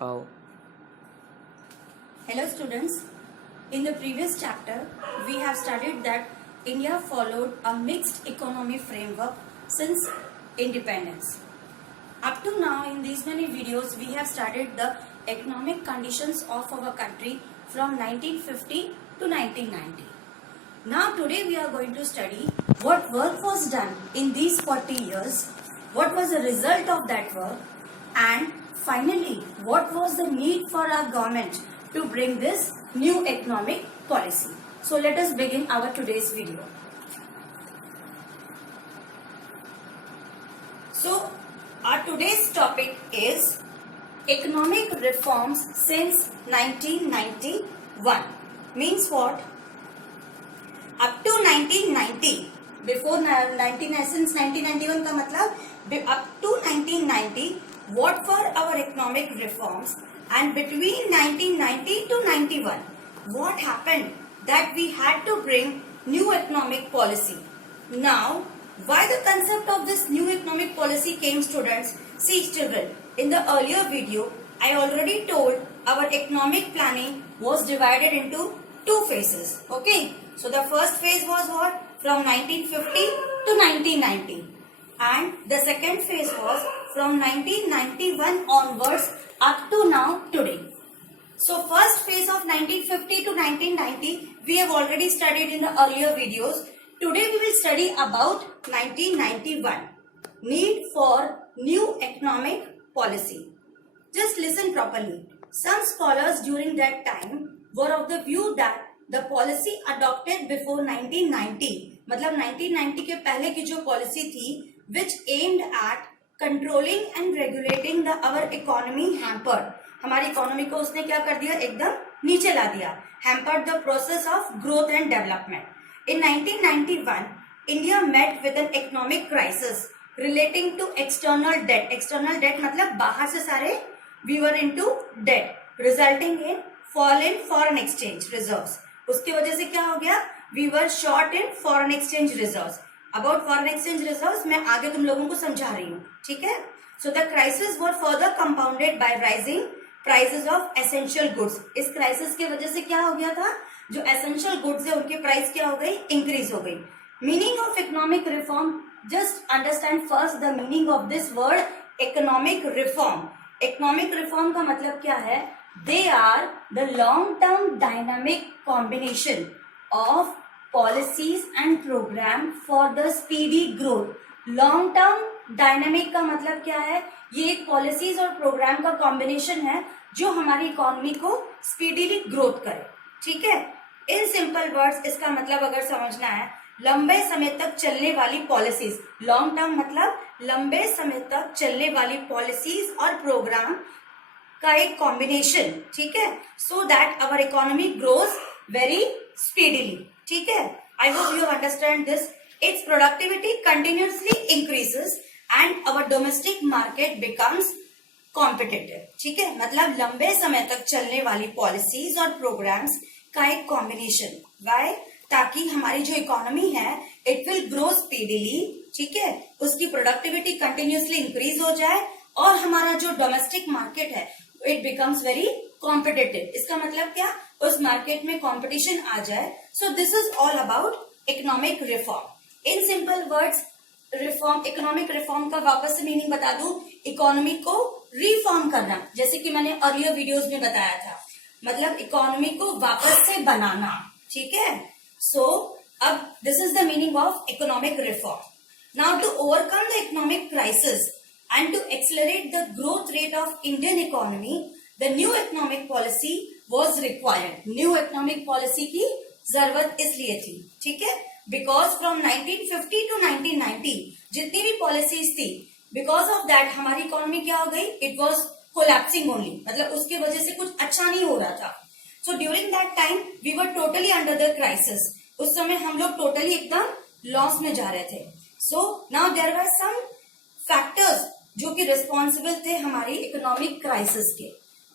How? Hello students, in the previous chapter we have studied that India followed a mixed economy framework since independence. Up to now in these many videos we have studied the economic conditions of our country from 1950 to 1990. Now today we are going to study what work was done in these 40 years, what was the result of that work, and finally what was the need for our government to bring this new economic policy. So let us begin our today's video. So our today's topic is economic reforms since 1991. Means what? Up to 1990, before 19 since 1991 का मतलब up to 1990, what were our economic reforms, and between 1990 to 91, what happened that we had to bring new economic policy. Now, why the concept of this new economic policy came, students? See children, in the earlier video, I already told our economic planning was divided into two phases. Okay, so the first phase was what? From 1950 to 1990, and the second phase was from 1991 onwards up to now today. So first phase of 1950 to 1990 we have already studied in the earlier videos. Today we will study about 1991, need for new economic policy. Just listen properly. Some scholars during that time were of the view that the policy adopted before 1990, मतलब 1990 के पहले की जो policy थी, which aimed at controlling and regulating the our economy hampered. हमारी economy को उसने क्या कर दिया? एकदम नीचे ला दिया. Hampered the process of growth and development. In 1991, India met with an economic crisis relating to external debt. External debt मतलब बाहर से सारे we were into debt, resulting in fall in foreign exchange reserves. उसकी वजह से क्या हो गया? We were short in foreign exchange reserves. About foreign exchange reserves मैं आगे तुम लोगों को समझा रही हूँ, ठीक है? So the crisis were further compounded by rising prices of essential goods. इस crisis की वजह से क्या हो गया था? जो essential goods है उनकी प्राइस क्या हो गई? इंक्रीज हो गई. Meaning of economic reform. Just understand first the meaning of this word economic reform. Economic reform का मतलब क्या है? They are the long-term dynamic combination of policies and program for the speedy growth. Long-term dynamic का मतलब क्या है? ये एक policies और program का combination है जो हमारी इकोनॉमी को speedily growth करे. ठीक है? In simple words इसका मतलब अगर समझना है, लंबे समय तक चलने वाली पॉलिसीज. लॉन्ग टर्म मतलब लंबे समय तक चलने वाली पॉलिसीज और प्रोग्राम का एक कॉम्बिनेशन. ठीक है? So that our economy grows very speedily. ठीक है? I hope you understand this. It's productivity continuously increases and our domestic market becomes competitive. ठीक है? मतलब लंबे समय तक चलने वाली पॉलिसीज और प्रोग्राम्स का एक कॉम्बिनेशन. वाई? ताकि हमारी जो इकोनॉमी है इट विल ग्रो स्पीडीली. ठीक है? उसकी प्रोडक्टिविटी कंटिन्यूसली इंक्रीज हो जाए और हमारा जो डोमेस्टिक मार्केट है इट बिकम्स वेरी कॉम्पिटिटिव. इसका मतलब क्या? उस मार्केट में कंपटीशन आ जाए. So this is all about economic reform. In simple words reform, economic reform का वापस से मीनिंग बता दूं, इकोनॉमी को रिफॉर्म करना, जैसे कि मैंने अर्लियर वीडियोस में बताया था. मतलब इकोनॉमी को वापस से बनाना. ठीक है? सो अब this is the meaning of economic reform. Now to overcome the economic crisis and to accelerate the growth rate of Indian economy, the new economic policy was required. New economic policy की जरूरत इसलिए थी. ठीक है? Because from 1950 to 1990 जितनी भी policies थी, because of that हमारी economy क्या हो गई? It was collapsing only. मतलब उसकी वजह से कुछ अच्छा नहीं हो रहा था. So during that time we were totally under the crisis. उस समय हम लोग totally एकदम loss में जा रहे थे. So now there were some factors जो कि रिस्पॉन्सिबल थे हमारी इकोनॉमिक क्राइसिस के.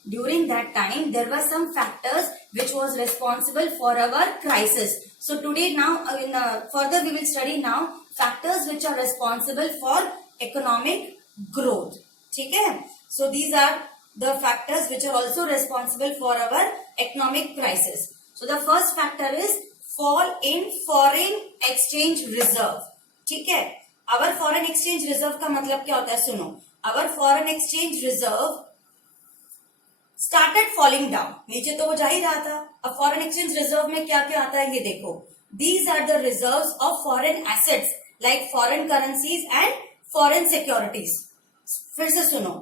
During that time there were some factors which was responsible for our crisis. So today now in further we will study now factors which are responsible for economic growth. ठीक है? So these are the factors which are also responsible for our economic crisis. So the first factor is fall in foreign exchange reserve. ठीक है, our foreign exchange reserve का मतलब क्या होता है, सुनो. our foreign exchange reserve started falling down. नीचे तो वो जा ही रहा था. अब foreign exchange reserve में क्या क्या आता है ये देखो. These are the reserves of foreign assets like foreign currencies and foreign securities. फिर से सुनो,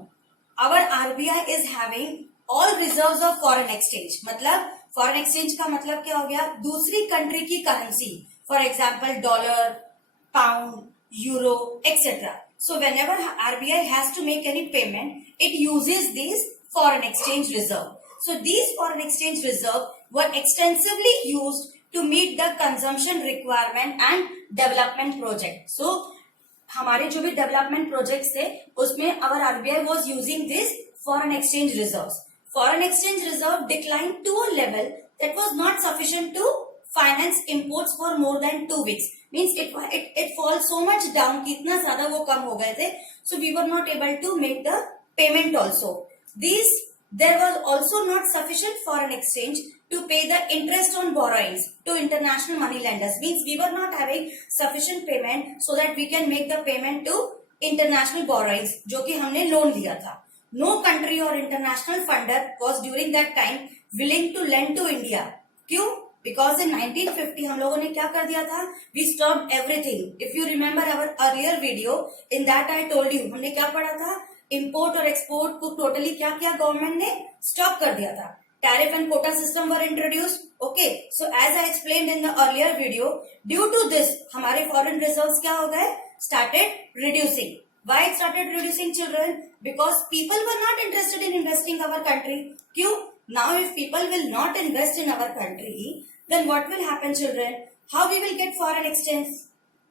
our RBI is having all reserves of foreign exchange. मतलब foreign exchange का मतलब क्या हो गया, दूसरी कंट्री की currency. For example dollar, pound, euro, etc. So whenever RBI has to make any payment, it uses these foreign exchange reserve. So these foreign exchange reserve were extensively used to meet the consumption requirement and development project. So हमारे जो भी development projects थे उसमें our RBI was using this foreign exchange reserves. Foreign exchange reserve declined to a level that was not sufficient to finance imports for more than 2 weeks. Means it falls so much down कि इतना ज्यादा वो कम हो गए थे. So we were not able to make the payment also. There was also not sufficient foreign exchange to pay the interest on borrowings to international money lenders. Means we were not having sufficient payment so that we can make the payment to international borrowings जो कि हमने loan लिया था. No country or international funder was during that time willing to lend to India. क्यों? Because in 1950 हम लोगों ने क्या कर दिया था, we stopped everything. If you remember our earlier video, in that I told you हमने क्या पढ़ा था, import और export को totally क्या किया गवर्नमेंट ने, stop कर दिया था. Tariff and quota system were introduced. Okay, so as I explained in the earlier video, due to this हमारे foreign reserves क्या हो गए, started reducing. Why it started reducing, children? Because people were not interested in investing our country. क्यों? Now if people will not invest in our country, then what will happen, children? How we will get foreign exchange?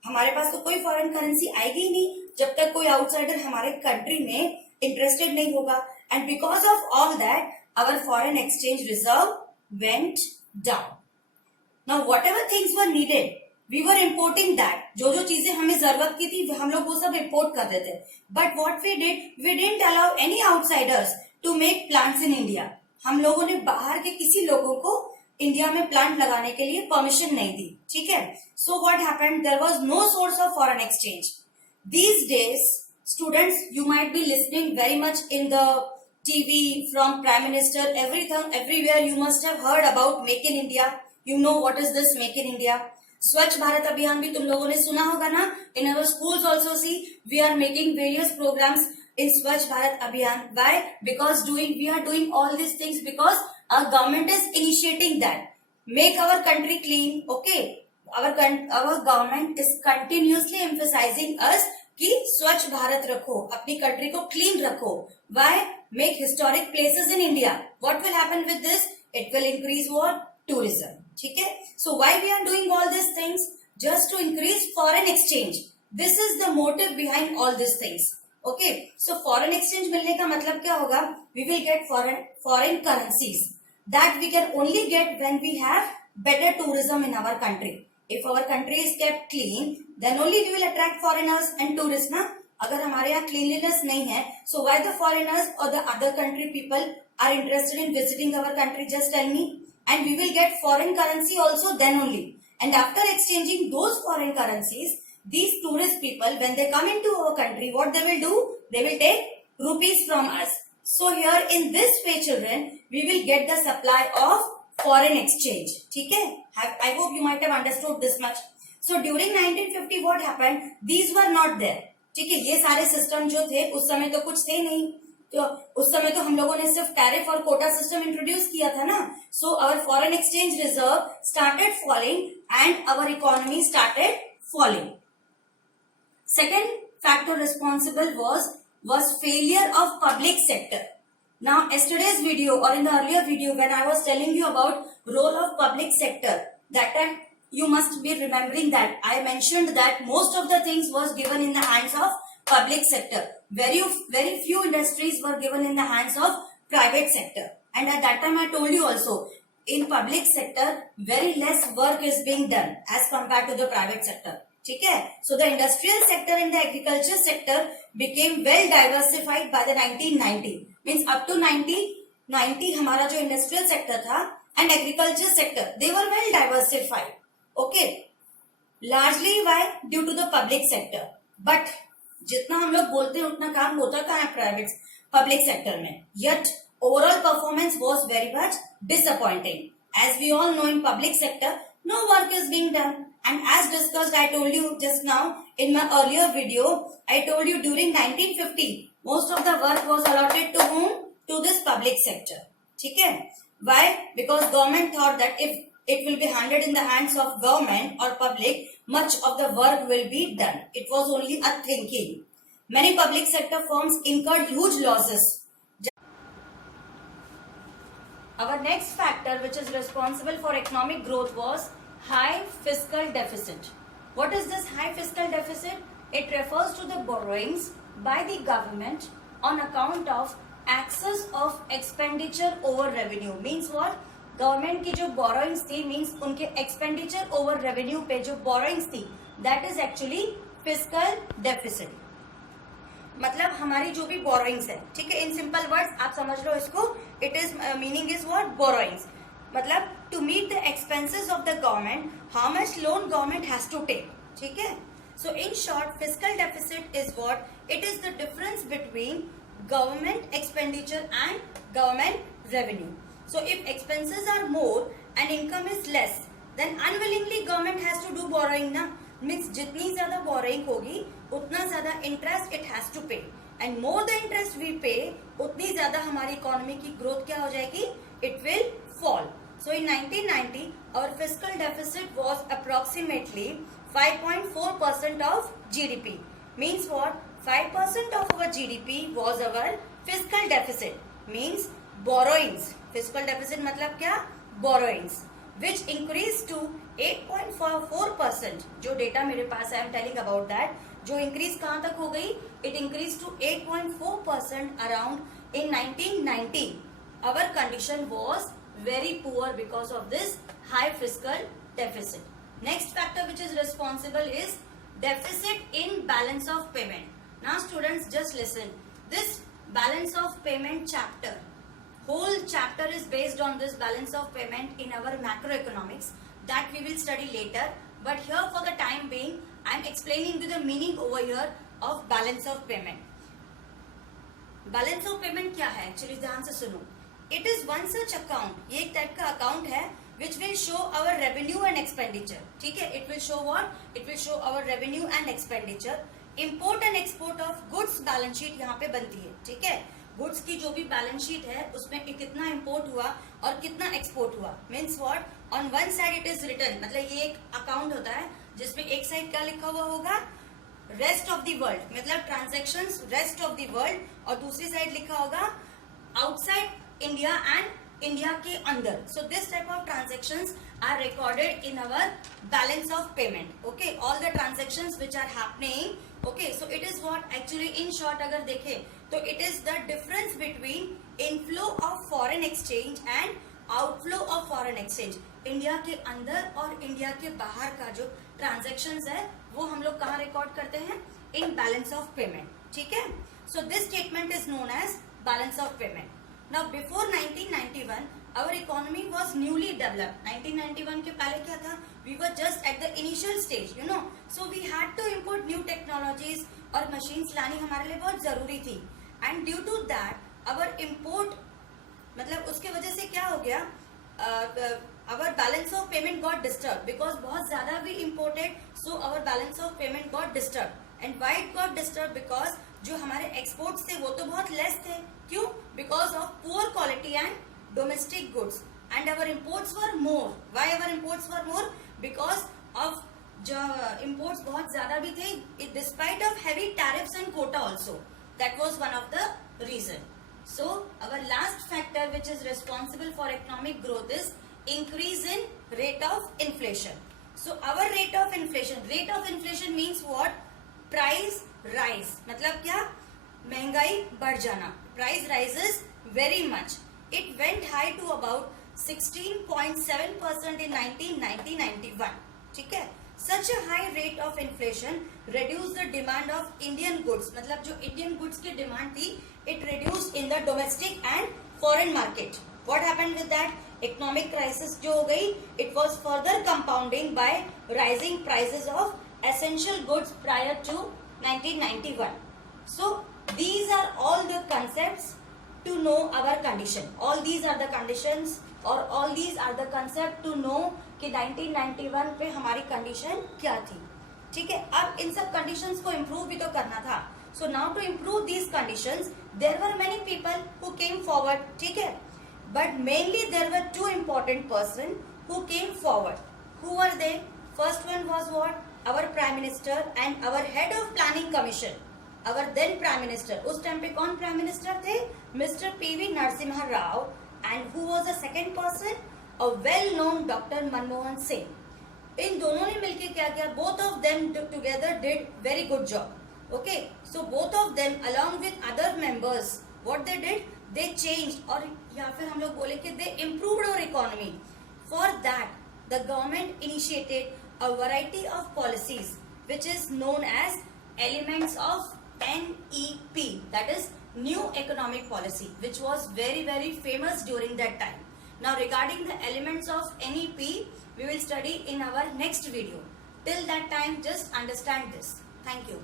हमारे पास तो कोई foreign currency आएगी ही नहीं जब तक कोई outsider हमारे कंट्री में इंटरेस्टेड नहीं होगा. And because of all that our foreign exchange reserve went down. Now whatever things were needed, we were importing that. जो जो चीजें हमें जरूरत की थी हम लोग वो सब इम्पोर्ट कर देते. But what we didn't allow any outsiders to make plants in India. हम लोगों ने बाहर के किसी लोगों को इंडिया में प्लांट लगाने के लिए परमिशन नहीं दी. ठीक है. So what happened? There was no source of foreign exchange. These days, students, you might be listening very much in the TV from Prime Minister, everything, everywhere you must have heard about Make in India. You know what is this Make in India? स्वच्छ भारत अभियान भी तुम लोगों ने सुना होगा ना. In our schools also see we are making various programs in Swachh Bharat Abhiyan. Why? Because we are doing all these things because our government is initiating that. Make our country clean. Okay. Our government is continuously emphasizing us कि स्वच्छ भारत रखो, अपनी country को clean रखो. Why? Make historic places in India. What will happen with this? It will increase what? Tourism. ठीक है. So why we are doing all these things? Just to increase foreign exchange. This is the motive behind all these things. Okay. So foreign exchange मिलने का मतलब क्या होगा? We will get foreign currencies that we can only get when we have better tourism in our country. If our country is kept clean, then only we will attract foreigners and tourists ना. अगर हमारे यहाँ cleanliness नहीं है, so why the foreigners or the other country people are interested in visiting our country? Just tell me. And we will get foreign currency also then only. And after exchanging those foreign currencies, these tourist people, when they come into our country, what they will do? They will take rupees from us. So here in this way, children, we will get the supply of foreign exchange. ठीक है? I hope you might have understood this much. So during 1950 what happened? These were not there. ठीक है, ये सारे system जो थे उस समय तो कुछ थे नहीं. तो उस समय तो हम लोगों ने सिर्फ टैरिफ और कोटा सिस्टम इंट्रोड्यूस किया था ना. So our foreign exchange reserve started falling and our economy started falling. Second factor responsible was failure of public sector. Now yesterday's video or in the earlier video when I was telling you about role of public sector, that time you must be remembering that I mentioned that most of the things was given in the hands of public sector. Very few industries were given in the hands of private sector. And at that time I told you also, in public sector very less work is being done as compared to the private sector. ठीक है. So the industrial sector and the agriculture sector became well diversified by the 1990. Means up to 1990 हमारा जो industrial sector था and agriculture sector they were well diversified, okay, largely why due to the public sector. But जितना हम लोग बोलते हैं उतना काम होता कहाँ है प्राइवेट पब्लिक सेक्टर में. Yet overall performance was very much disappointing. As we all know in public sector no work is being done, and as discussed I told you just now in my earlier video, I told you during 1950 most of the work was allotted to whom? To this public sector. ठीक है? Why? Because government thought that if it will be handed in the hands of government or public, much of the work will be done. It was only a thinking. Many public sector firms incurred huge losses. Our next factor which is responsible for economic growth was high fiscal deficit. What is this high fiscal deficit? It refers to the borrowings by the government on account of excess of expenditure over revenue. Means what? Government की जो borrowings थी means उनके expenditure over revenue पे जो borrowings थी that is actually fiscal deficit. मतलब हमारी जो भी बोरोइंग्स है, ठीक है, इन सिंपल वर्ड्स आप समझ लो इसको. It is meaning is what? Borrowings. मतलब to meet the expenses of the government, how much loan government has to take. ठीक है. So in short fiscal deficit is what? It is the difference between government expenditure and government revenue. So if expenses are more and income is less then unwillingly government has to do borrowing ना. Means जितनी ज्यादा borrowing होगी उतना ज्यादा interest it has to pay, and more the interest we pay उतनी ज्यादा हमारी economy की ग्रोथ क्या हो जाएगी? It will fall. So in 1990 our fiscal deficit was approximately 5.4% of GDP. Means what? 5% of our GDP was our fiscal deficit. Means borrowings. Fiscal deficit मतलब क्या? Borrowings which increased to 8.4%. जो data मेरे पास है, I am telling about that. जो increase कहां तक हो गई? It increase to 8.4% around in 1990. Our condition was very poor because of this high fiscal deficit. Next factor which is responsible is deficit in balance of payment. Now students just listen. This balance of payment chapter, whole chapter is based on this balance of payment in our macroeconomics that we will study later. But here for the time being, I am explaining you the meaning over here of balance of payment. Balance of payment क्या है? Actually ध्यान से सुनो. It is one such account. ये एक type का account है which will show our revenue and expenditure. ठीक है? It will show what? It will show our revenue and expenditure. Import and export of goods balance sheet यहाँ पे बनती है. ठीक है? गुड्स की जो भी बैलेंस शीट है उसमें कितना इंपोर्ट हुआ और कितना एक्सपोर्ट हुआ. Means what? On one side it is return. मतलब ये एक अकाउंट होता है जिसमें एक साइड क्या लिखा हुआ होगा? रेस्ट ऑफ द वर्ल्ड, मतलब transactions rest of the world, और दूसरी साइड लिखा होगा आउटसाइड इंडिया एंड इंडिया के अंदर. So this type of transactions are recorded in our balance of payment. Okay, all the transactions which are happening. Okay, so it is what? Actually in short अगर देखें तो it is the difference between inflow of foreign exchange and outflow of foreign exchange. India के अंदर और India के बाहर का जो ट्रांजैक्शंस है वो हम लोग कहाँ रिकॉर्ड करते हैं? In balance of payment. ठीक है. So this statement is known as balance of payment. Now before 1991 our economy was newly developed. 1991 के पहले क्या था? We were just at the initial stage, you know. So we had to import new technologies और machines लानी हमारे लिए बहुत जरूरी थी. And due to that our import, मतलब उसके वजह से क्या हो गया? अवर balance of payment got disturb because बहुत ज्यादा भी imported. So our balance of payment got disturb. And why it got disturb? Because जो हमारे एक्सपोर्ट्स थे वो तो बहुत लेस थे. क्यों? Because of poor quality and domestic goods. And our imports were more. Why our imports were more? Because of जो imports बहुत ज्यादा भी थे, despite of heavy tariffs and quota also. That was one of the reason. So our last factor which is responsible for economic growth is increase in rate of inflation. So our rate of inflation means what? Price rise. मतलब क्या? महंगाई बढ़ जाना. Price rises very much. It went high to about 16.7% in 1990-91. ठीक है? Such a high rate of inflation reduced the demand of Indian goods. मतलब जो Indian goods की demand थी, it reduced in the domestic and foreign market. What happened with that? Economic crisis जो हो गई, it was further compounding by rising prices of essential goods prior to 1991. So these are all the concepts to know our condition. All these are the conditions or all these are the concept to know कि 1991 पे हमारी condition क्या थी. ठीक है, अब इन सब conditions को इम्प्रूव भी तो करना था. So now to improve these conditions there were many people who came forward. ठीक है, but mainly there were two important person who came forward. Who were they? First one was what? Our prime minister and our head of planning commission, our then prime minister. उस time पे कौन prime minister थे? Mister P V Narasimha Rao. And who was the second person? A well-known Dr. Manmohan Singh. इन दोनों ने मिलके क्या किया? Both of them together did very good job. Okay, so both of them along with other members, what they did? They changed, और या फिर हम लोग बोले कि they improved our economy. For that, the government initiated a variety of policies, which is known as elements of NEP, that is New Economic Policy, which was very very famous during that time. Now regarding the elements of NEP, we will study in our next video. Till that time, just understand this. Thank you.